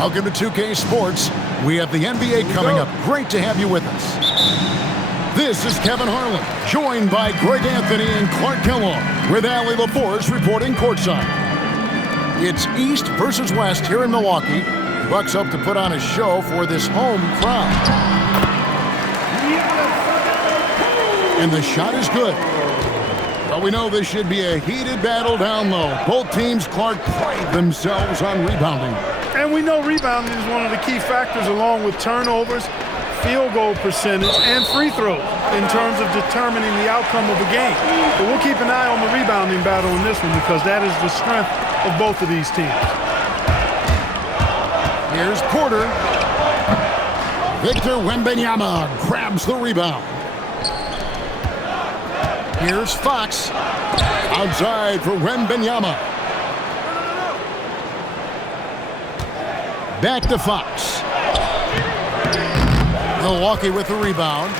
Welcome to 2K Sports. We have the NBA coming up. Great to have you with us. This is Kevin Harlan, joined by Greg Anthony and Clark Kellogg, with Allie LaForce reporting courtside. It's East versus West here in Milwaukee. The Bucks hope to put on a show for this home crowd. And the shot is good. Well, we know this should be a heated battle down low. Both teams, Clark, pride themselves on rebounding. And we know rebounding is one of the key factors, along with turnovers, field goal percentage, and free throws in terms of determining the outcome of a game. But we'll keep an eye on the rebounding battle in this one because that is the strength of both of these teams. Here's Porter. Victor Wembanyama grabs the rebound. Here's Fox. Outside for Wembanyama. Back to Fox. Milwaukee with the rebound.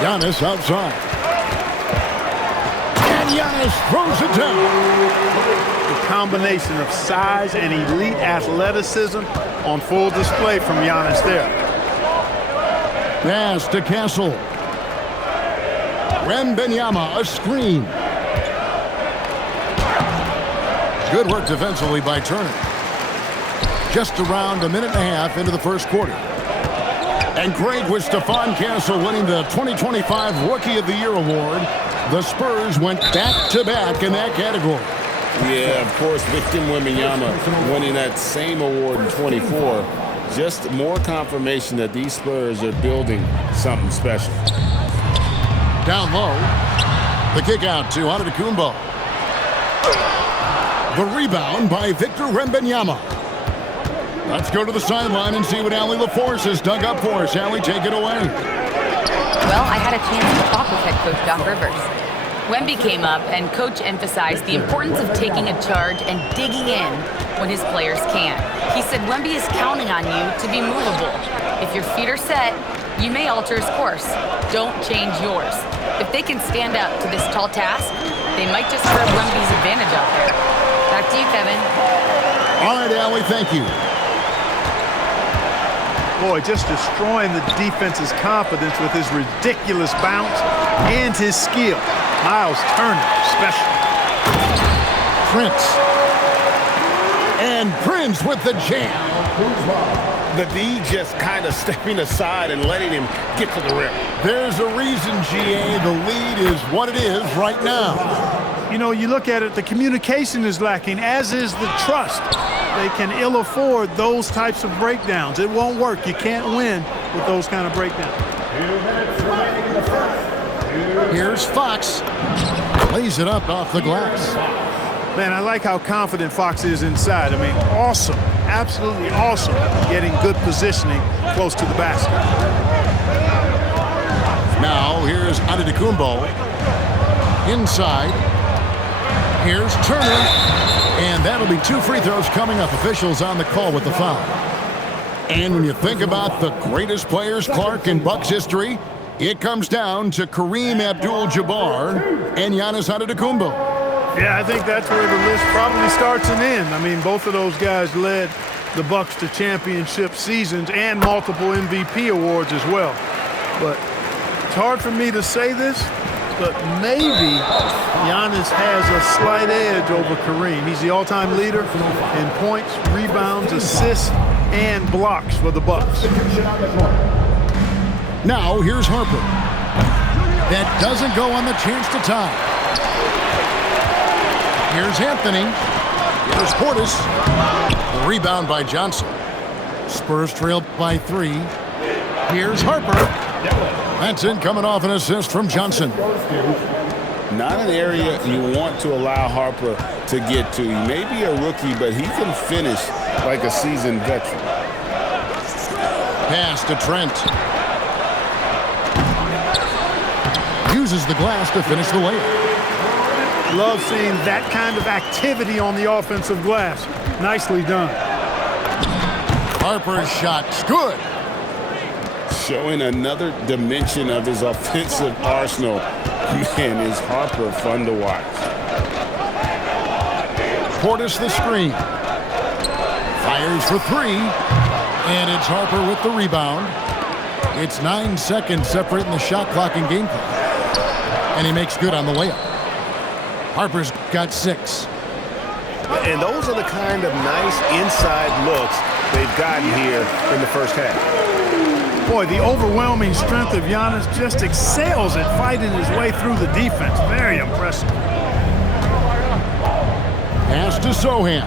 Giannis outside. And Giannis throws it down. The combination of size and elite athleticism on full display from Giannis there. Pass to Castle. Wembanyama, a screen. Good work defensively by Turner. Just around a minute and a half into the first quarter. And great with Stephon Castle winning the 2025 Rookie of the Year award. The Spurs went back-to-back in that category. Yeah, of course, Victor Wembanyama winning that same award in 24. Just more confirmation that these Spurs are building something special. Down low. The kick out to Antetokounmpo. The rebound by Victor Wembanyama. Let's go to the sideline and see what Allie LaForce has dug up for us. Allie, take it away. Well, I had a chance to talk with head coach Doc Rivers. Wemby came up, and coach emphasized the importance of taking a charge and digging in when his players can't. He said Wemby is counting on you to be movable. If your feet are set, you may alter his course. Don't change yours. If they can stand up to this tall task, they might just curb Wemby's advantage out there. Back to you, Kevin. All right, Allie, thank you. Boy, just destroying the defense's confidence with his ridiculous bounce and his skill. Miles Turner, special. Prince. And Prince with the jam. The D just kind of stepping aside and letting him get to the rim. There's a reason, GA, the lead is what it is right now. You know, you look at it, the communication is lacking, as is the trust. They can ill afford those types of breakdowns. It won't work. You can't win with those kind of breakdowns. Here's Fox. Lays it up off the glass. Man, I like how confident Fox is inside. I mean, awesome. Absolutely awesome. Getting good positioning close to the basket. Now, here's Antetokounmpo. Inside. Here's Turner. And that'll be 2 free throws coming up. Officials on the call with the foul. And when you think about the greatest players, Clark, in Bucks history, it comes down to Kareem Abdul-Jabbar and Giannis Antetokounmpo. Yeah, I think that's where the list probably starts and ends. I mean, both of those guys led the Bucks to championship seasons and multiple MVP awards as well. But it's hard for me to say this, but maybe Giannis has a slight edge over Kareem. He's the all-time leader in points, rebounds, assists, and blocks for the Bucks. Now, here's Harper. That doesn't go on the chance to tie. Here's Anthony. Here's Portis. The rebound by Johnson. Spurs trail by 3. Here's Harper. That's in, coming off an assist from Johnson. Not an area you want to allow Harper to get to. He may be a rookie, but he can finish like a seasoned veteran. Pass to Trent. Uses the glass to finish the layup. Love seeing that kind of activity on the offensive glass. Nicely done. Harper's shot's good. Showing another dimension of his offensive arsenal. Man, is Harper fun to watch. Portis the screen. Fires for three. And it's Harper with the rebound. It's 9 seconds separating the shot clock and game clock. And he makes good on the layup. Harper's got 6. And those are the kind of nice inside looks they've gotten here in the first half. Boy, the overwhelming strength of Giannis just excels at fighting his way through the defense. Very impressive. Pass to Sohan.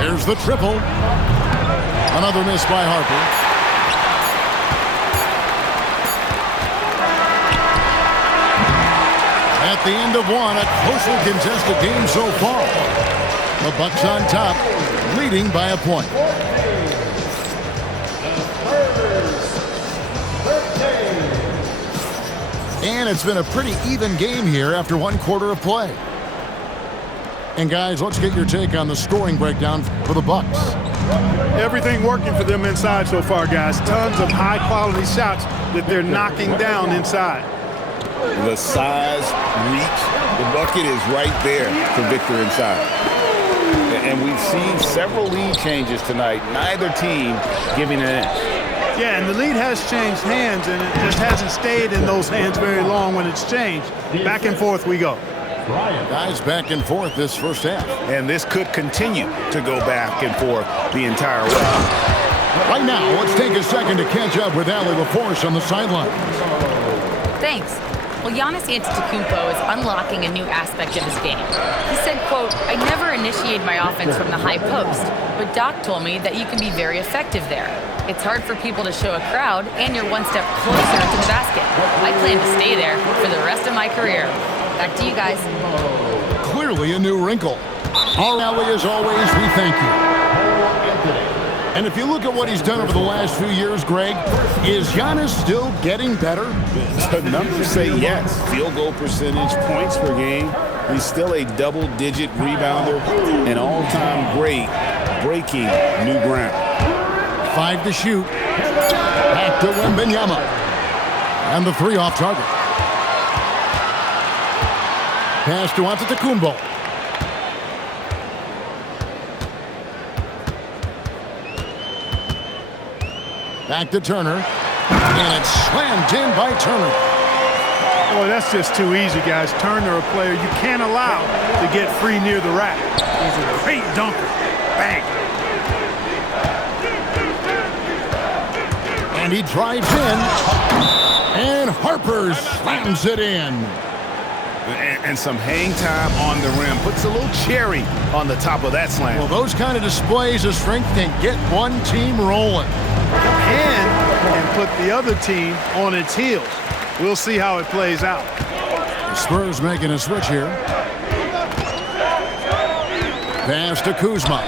There's the triple. Another miss by Harper. At the end of one, a closely contested game so far. The Bucks on top, leading by a point. And it's been a pretty even game here after 1 quarter of play. And guys, let's get your take on the scoring breakdown for the Bucks. Everything working for them inside so far, guys. Tons of high-quality shots that they're knocking down inside. The size, reach, the bucket is right there for Victor inside. And we've seen several lead changes tonight, neither team giving an inch. Yeah, and the lead has changed hands, and it just hasn't stayed in those hands very long when it's changed. Back and forth we go. Guys, back and forth this first half. And this could continue to go back and forth the entire way. Right now, let's take a second to catch up with Allie LaForce on the sideline. Thanks. Well, Giannis Antetokounmpo is unlocking a new aspect of his game. He said, quote, "I never initiate my offense from the high post, but Doc told me that you can be very effective there. It's hard for people to show a crowd, and you're one step closer to the basket. I plan to stay there for the rest of my career." Back to you guys. Clearly a new wrinkle. All Allie, as always, we thank you. And if you look at what he's done over the last few years, Greg, is Giannis still getting better? The numbers say yes. Field goal percentage, points per game. He's still a double-digit rebounder, an all-time great, breaking new ground. 5 to shoot. Back to Wembanyama. And the 3 off target. Pass to Antetokounmpo. Back to Turner. And it's slammed in by Turner. Boy, that's just too easy, guys. Turner, a player you can't allow to get free near the rack. He's a great dunker. Bang. And he drives in. And Harper slams it in. And some hang time on the rim. Puts a little cherry on the top of that slam. Well, those kind of displays of strength can get one team rolling. And put the other team on its heels. We'll see how it plays out. The Spurs making a switch here. Pass to Kuzma.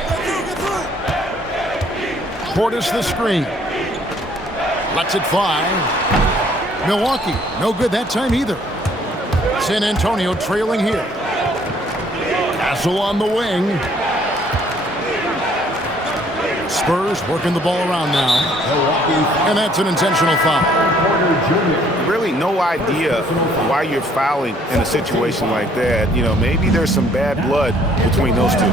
Portis the screen. Lets it fly. Milwaukee, no good that time either. San Antonio trailing here. Castle on the wing. Spurs working the ball around now. And that's an intentional foul. Really no idea why you're fouling in a situation like that. You know, maybe there's some bad blood between those two.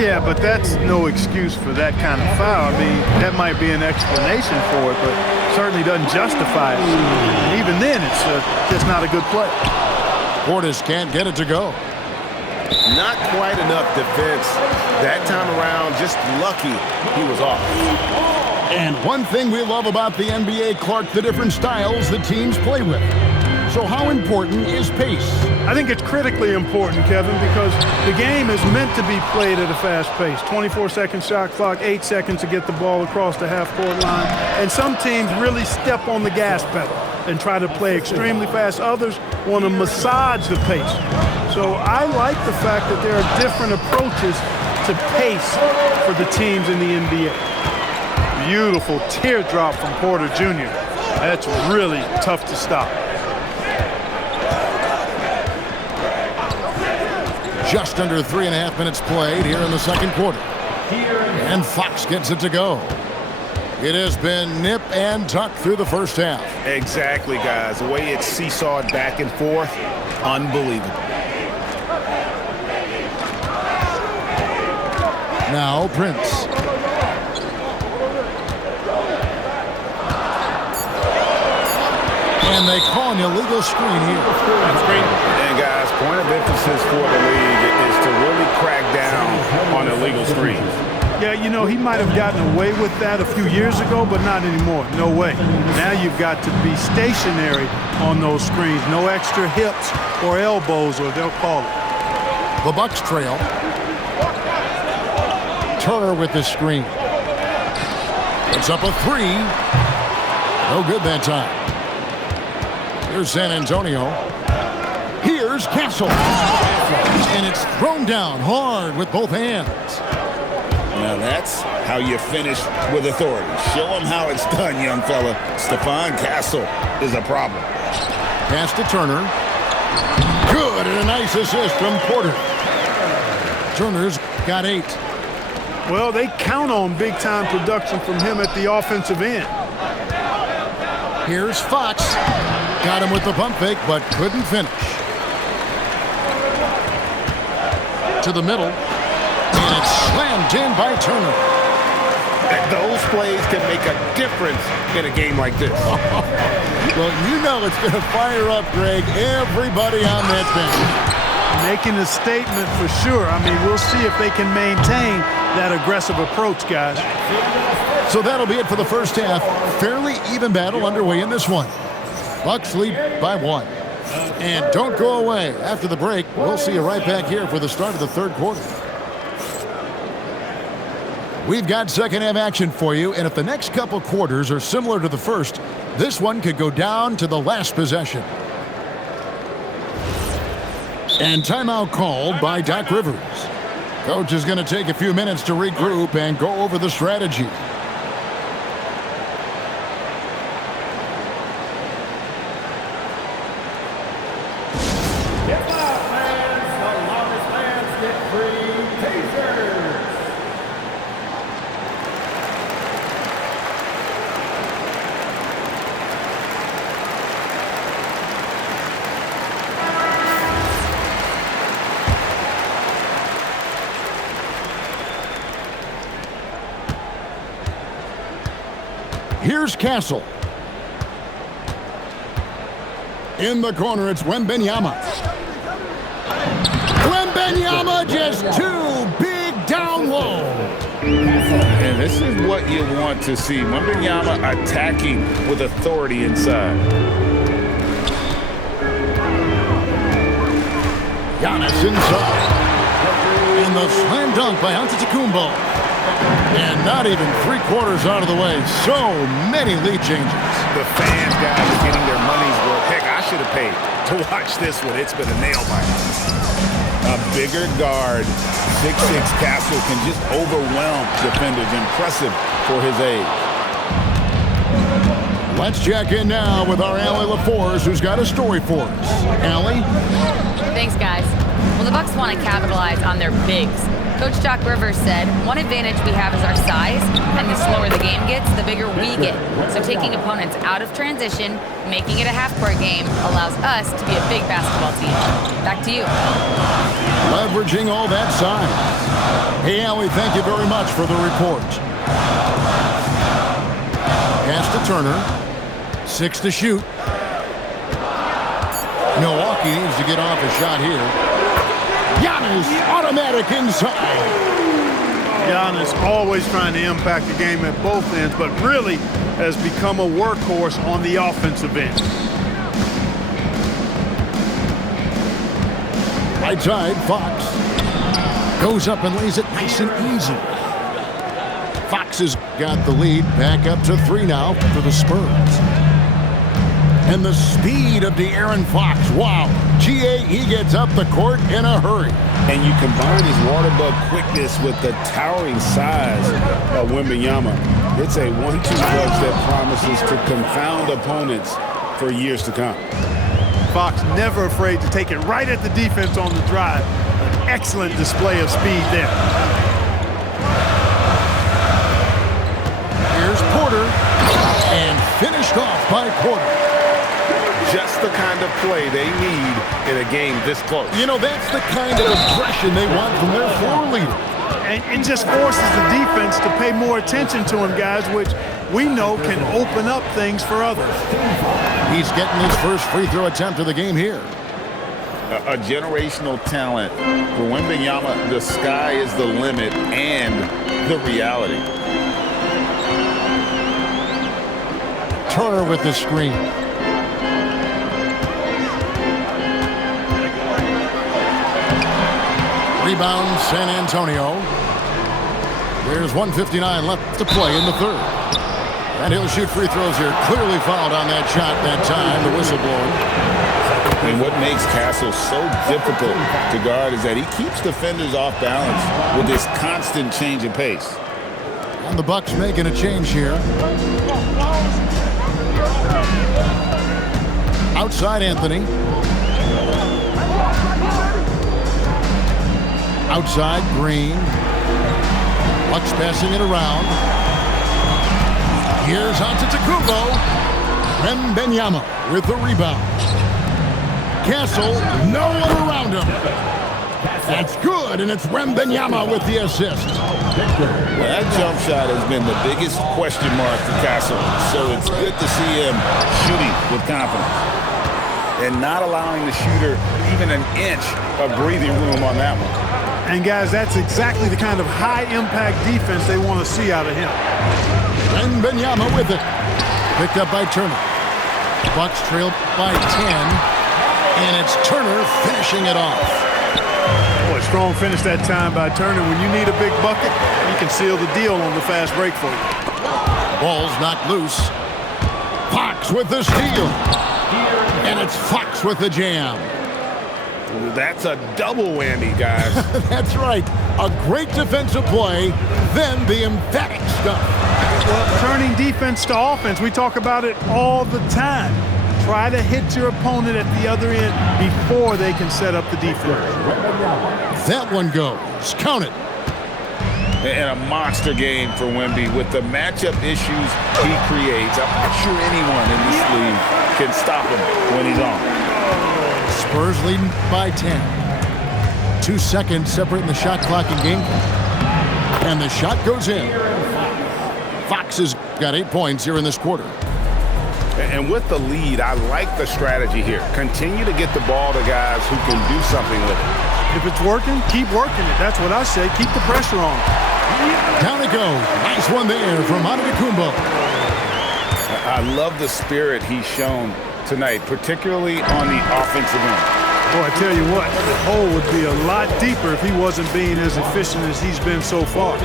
Yeah, but that's no excuse for that kind of foul. I mean, that might be an explanation for it, but certainly doesn't justify it. And even then, it's just not a good play. Portis can't get it to go. Not quite enough defense that time around. Just lucky he was off. And one thing we love about the NBA, Clark, the different styles the teams play with. So how important is pace? I think it's critically important, Kevin, because the game is meant to be played at a fast pace. 24-second shot clock, 8 seconds to get the ball across the half-court line. And some teams really step on the gas pedal and try to play extremely fast. Others want to massage the pace. So I like the fact that there are different approaches to pace for the teams in the NBA. Beautiful teardrop from Porter Jr. That's really tough to stop. Just under 3.5 minutes played here in the second quarter. And Fox gets it to go. It has been nip and tuck through the first half. Exactly, guys. The way it's seesawed back and forth, unbelievable. Now Prince. And they call an illegal screen here. That's great. And guys, point of emphasis for the league is to really crack down on illegal screens. Yeah, you know, he might have gotten away with that a few years ago, but not anymore. No way. Now you've got to be stationary on those screens. No extra hips or elbows, or they'll call it. The Bucks trail. Turner with the screen. It's up a three. No good that time. Here's San Antonio. Here's Castle. And it's thrown down hard with both hands. Now that's how you finish with authority. Show them how it's done, young fella. Stephon Castle is a problem. Pass to Turner. Good, and a nice assist from Porter. Turner's got 8. Well, they count on big-time production from him at the offensive end. Here's Fox. Got him with the pump fake, but couldn't finish. To the middle. And it's slammed in by Turner. And those plays can make a difference in a game like this. Well, you know it's going to fire up, Greg, everybody on that bench. Making a statement for sure. I mean, we'll see if they can maintain that aggressive approach, guys. So that'll be it for the first half. Fairly even battle underway in this one. Bucks lead by 1. And don't go away. After the break, we'll see you right back here for the start of the third quarter. We've got second half action for you, and if the next couple quarters are similar to the first, this one could go down to the last possession. And timeout called by Doc Rivers. Coach is going to take a few minutes to regroup and go over the strategy. Here's Castle. In the corner, it's Wembanyama. Wembanyama just too big down low. And this is what you want to see. Wembanyama attacking with authority inside. Giannis inside. And the slam dunk by Antetokounmpo. And not even 3/4 out of the way. So many lead changes. The fans, guys, are getting their money's worth. Heck, I should have paid to watch this one. It's been a nail biter. A bigger guard, 6'6" Castle can just overwhelm defenders. Impressive for his age. Let's check in now with our Allie LaForce, who's got a story for us. Allie? Thanks, guys. Well, the Bucks want to capitalize on their bigs. Coach Doc Rivers said, one advantage we have is our size, and the slower the game gets, the bigger we get. So taking opponents out of transition, making it a half-court game, allows us to be a big basketball team. Back to you. Leveraging all that size. Hey, Allie, thank you very much for the report. Pass to Turner. 6 to shoot. Milwaukee needs to get off a shot here. Giannis, automatic inside. Giannis always trying to impact the game at both ends, but really has become a workhorse on the offensive end. Right side, Fox. Goes up and lays it nice and easy. Fox has got the lead. Back up to 3 now for the Spurs. And the speed of De'Aaron Fox. Wow. GA, he gets up the court in a hurry. And you combine his water bug quickness with the towering size of Wembanyama. It's a 1-2 punch that promises to confound opponents for years to come. Fox never afraid to take it right at the defense on the drive. An excellent display of speed there. Here's Porter. And finished off by Porter. Just the kind of play they need in a game this close. You know, that's the kind of aggression they want from their floor leader. And it just forces the defense to pay more attention to him, guys, which we know can open up things for others. He's getting his first free throw attempt of the game here. A generational talent. For Wembanyama, the sky is the limit and the reality. Turner with the screen. Rebound, San Antonio. There's 1:59 left to play in the third. And he'll shoot free throws here. Clearly fouled on that shot that time, the whistle blowing. And what makes Castle so difficult to guard is that he keeps defenders off balance with this constant change of pace. And the Bucks making a change here. Outside Anthony. Outside Green. Bucks passing it around. Here's Antetokounmpo. Wembanyama with the rebound. Castle, no one around him. That's good, and it's Wembanyama with the assist. Well, that jump shot has been the biggest question mark for Castle, so it's good to see him shooting with confidence and not allowing the shooter even an inch of breathing room on that one. And, guys, that's exactly the kind of high-impact defense they want to see out of him. Wembanyama with it. Picked up by Turner. Bucks trail by 10, and it's Turner finishing it off. Boy, strong finish that time by Turner. When you need a big bucket, he can seal the deal on the fast break for you. Ball's knocked loose. Fox with the steal. And it's Fox with the jam. That's a double whammy, guys. That's right. A great defensive play, then the emphatic stuff. Well, turning defense to offense, we talk about it all the time. Try to hit your opponent at the other end before they can set up the defense. That one goes. Count it. And a monster game for Wemby with the matchup issues he creates. I'm not sure anyone in this league can stop him when he's on. Spurs leading by 10. 2 seconds separating the shot clock and game clock. And the shot goes in. Fox has got 8 points here in this quarter. And with the lead, I like the strategy here. Continue to get the ball to guys who can do something with it. If it's working, keep working it. That's what I say. Keep the pressure on. Down it goes. Nice one there from Antetokounmpo. I love the spirit he's shown tonight, particularly on the offensive end. Boy, I tell you what, the hole would be a lot deeper if he wasn't being as efficient as he's been so far.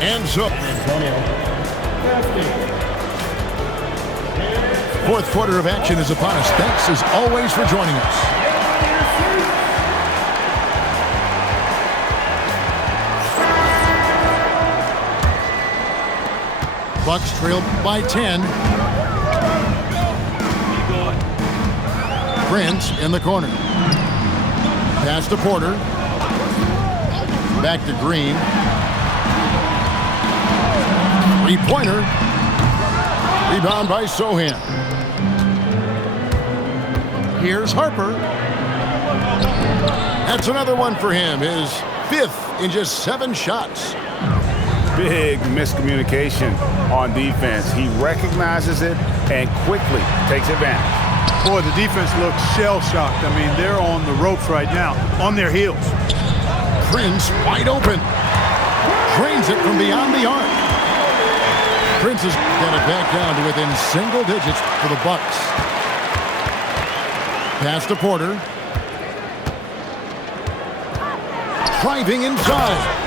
And so, fourth quarter of action is upon us. Thanks as always for joining us. Bucks trail by 10. Prince in the corner. Pass to Porter. Back to Green. Three-pointer. Rebound by Sohan. Here's Harper. That's another one for him. His 5th in just 7 shots. Big miscommunication on defense. He recognizes it and quickly takes advantage. Boy, the defense looks shell-shocked. I mean, they're on the ropes right now, on their heels. Prince wide open. Drains it from beyond the arc. Prince has got it back down to within single digits for the Bucks. Pass to Porter. Driving inside.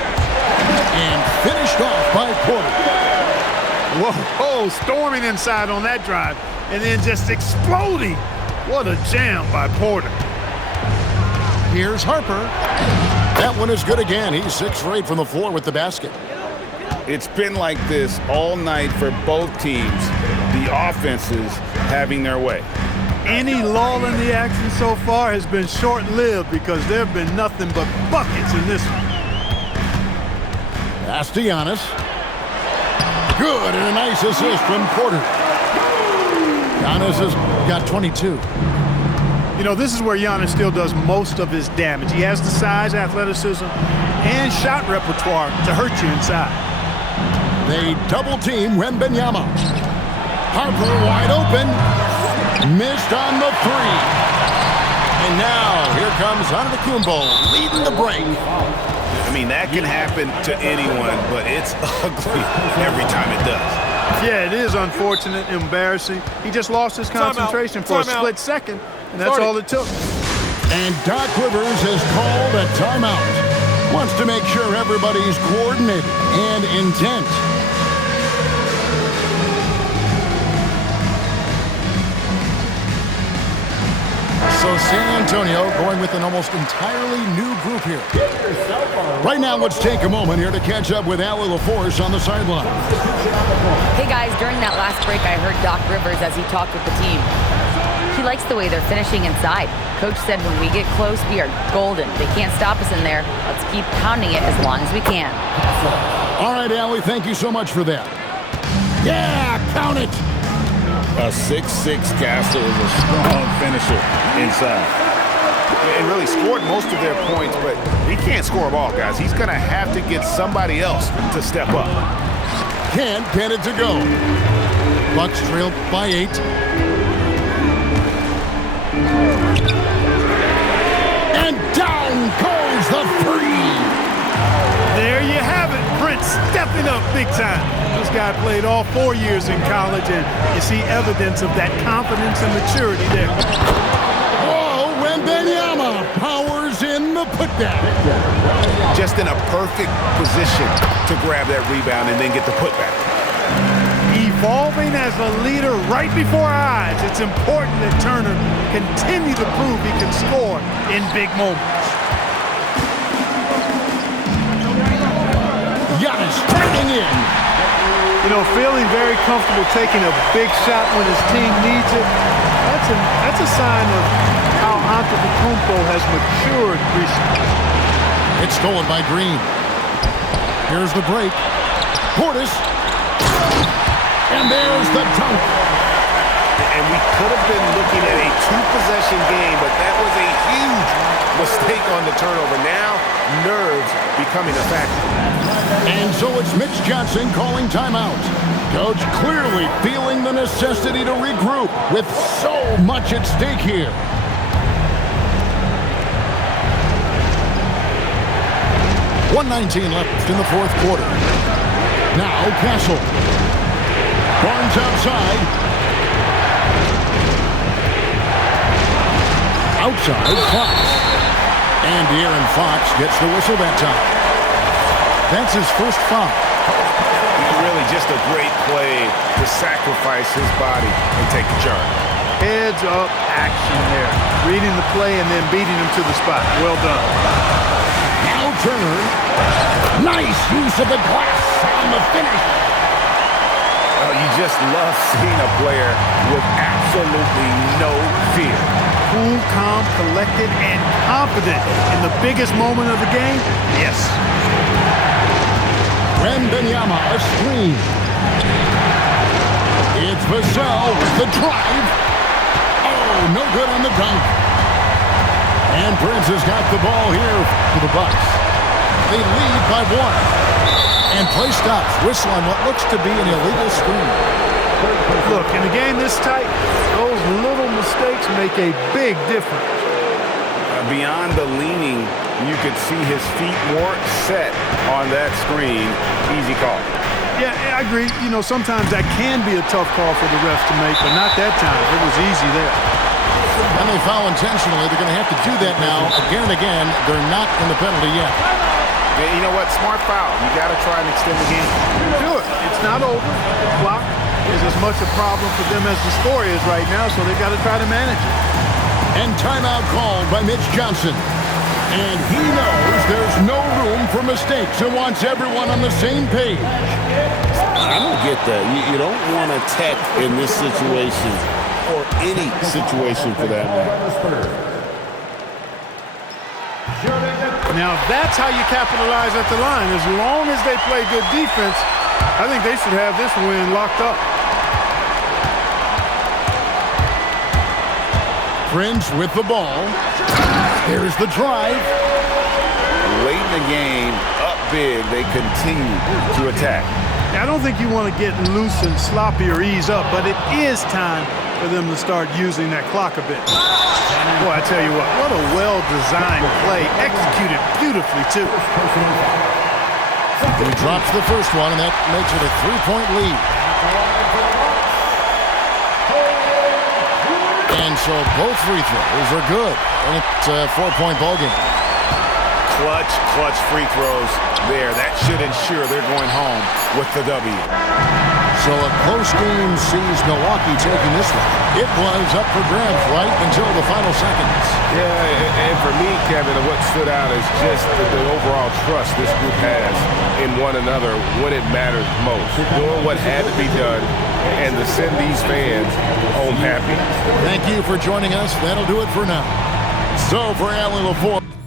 And finished off by Porter. Whoa, storming inside on that drive. And then just exploding. What a jam by Porter. Here's Harper. That one is good again. He's 6 for 8 from the floor with the basket. It's been like this all night for both teams. The offenses having their way. Any lull in the action so far has been short-lived because there have been nothing but buckets in this one. Pass to Giannis. Good, and a nice assist from Porter. Giannis has got 22. You know, this is where Giannis still does most of his damage. He has the size, athleticism, and shot repertoire to hurt you inside. They double-team Wembanyama. Harper wide open. Missed on the three. And now here comes Antetokounmpo leading the break. I mean, that can happen to anyone, but it's ugly every time it does. Yeah, it is unfortunate, embarrassing. He just lost his concentration for a split second, and that's all it took. And Doc Rivers has called a timeout. Wants to make sure everybody's coordinated and intent. So San Antonio going with an almost entirely new group here. Right now, let's take a moment here to catch up with Allie LaForce on the sideline. Hey guys, during that last break, I heard Doc Rivers as he talked with the team. He likes the way they're finishing inside. Coach said when we get close, we are golden. They can't stop us in there. Let's keep pounding it as long as we can. All right, Allie, thank you so much for that. Yeah, count it. A 6'6" Castle is a strong finisher inside. And really scored most of their points, but he can't score them all, guys. He's going to have to get somebody else to step up. Can't get it to go. Bucks trail by 8. And down goes the three. There you have it. Prince stepping up big time. This guy played all 4 years in college, and you see evidence of that confidence and maturity there. Oh, Wembanyama powers in the putback. Just in a perfect position to grab that rebound and then get the putback. Evolving as a leader right before our eyes. It's important that Turner continue to prove he can score in big moments. Giannis tagging in. You know, feeling very comfortable taking a big shot when his team needs it. That's a sign of how Antetokounmpo has matured recently. It's stolen by Green. Here's the break. Portis. And there's the dunk. And we could have been looking at a two-possession game, but that was a huge mistake on the turnover. Now, nerves becoming a factor. And so it's Mitch Johnson calling timeout. Coach clearly feeling the necessity to regroup with so much at stake here. .119 left in the fourth quarter. Now Castle. Barnes outside. Outside, Fox. And De'Aaron Fox gets the whistle that time. That's his first foul. Really just a great play to sacrifice his body and take the charge. Heads up action there. Reading the play and then beating him to the spot. Well done. Now Turner. Nice use of the glass on the finish. Oh, you just love seeing a player with absolutely no fear. Cool, calm, collected, and confident in the biggest moment of the game? Yes. Wembanyama, a screen. It's Vassell with the drive. Oh, no good on the dunk. And Prince has got the ball here for the Bucks. They lead by 1. And play stops. Whistle on what looks to be an illegal screen. Look, in a game this tight, those little mistakes make a big difference. Beyond the leaning, you could see his feet weren't set on that screen. Easy call. Yeah, I agree. You know, sometimes that can be a tough call for the refs to make, but not that time. It was easy there. And they foul intentionally. They're going to have to do that now again and again. They're not in the penalty yet. Yeah, you know what? Smart foul. You got to try and extend the game. Do it. It's not over. The clock is as much a problem for them as the score is right now, so they've got to try to manage it. And timeout called by Mitch Johnson. And he knows there's no room for mistakes and wants everyone on the same page. I don't get that. You don't want to tech in this situation or any situation for that matter. Now, that's how you capitalize at the line. As long as they play good defense, I think they should have this win locked up. Prince with the ball. Here's the drive. late in the game, up big, they continue to attack. I don't think you want to get loose and sloppy or ease up, but it is time for them to start using that clock a bit. Boy, I tell you what a well-designed play, executed beautifully, too. He drops the first one, and that makes it a 3-point lead. And so both free throws are good, and it's a 4-point ball game. Clutch free throws there. That should ensure they're going home with the W. So a close game sees Milwaukee taking this one. It was up for grabs right until the final seconds. Yeah, and for me, Kevin, what stood out is just the overall trust this group has in one another when it matters most. Doing what had to be done and to send these fans home happy. Thank you for joining us. That'll do it for now. So for Allen LaForge.